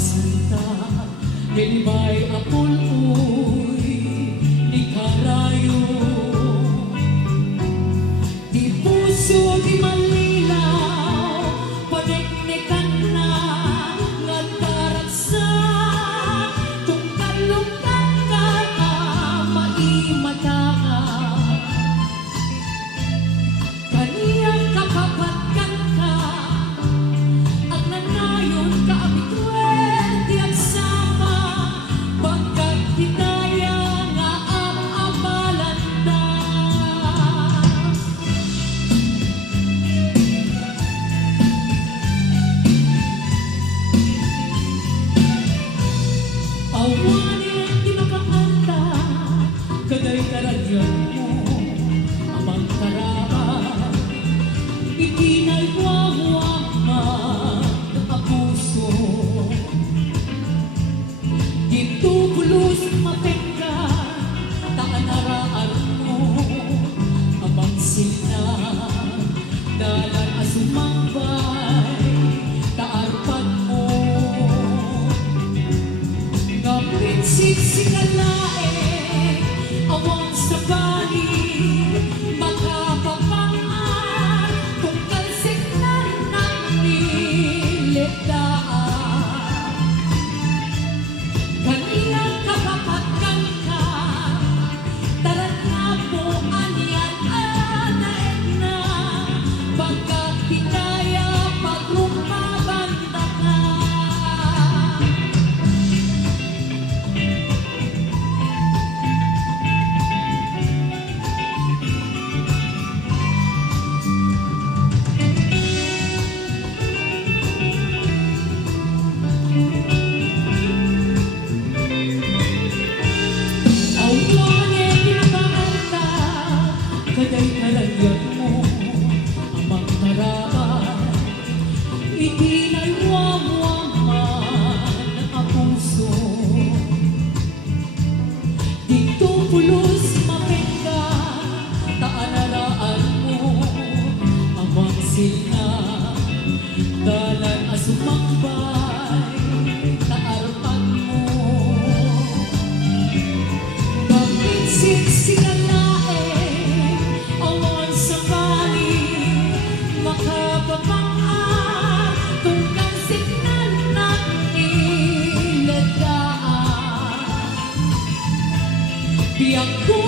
Santa, Delibay apuloy, di karayo, di puso, di malilaw, padeknekan na, nagdaragsa, tungkalungkat ka na, maimata ka. Kaniyang kapapatkan ka, at nanayon ka abituen, di agsama, pagkat kitaya nga ang abalanda. Awanin di makaanta, kaday karagyan mo, amang karaman, itinay wawaman ang puso. Dito pulos mapeka, taanaraan mo, amang sina, dalan asumambay, taarpan mo. Ngapit siksikalae, awang sa bali, makapapangan, kung kalsiknan ng nilidaan. Kaniyang kapapatkan ka, tarat na po anyan anaek na, pagkat kitaya pagrumabanda ka. Awanin di makaanta, kaday karagyan mo, amang karaman, itinay wawaman ang puso. Dito pulos mapeka, taanaraan mo, amang sina, dalan asumambay, taarpan mo. Bakit siksikalae, awan sa bali, makapapangan, kung kalsiknan ng niladaan. Biyak ko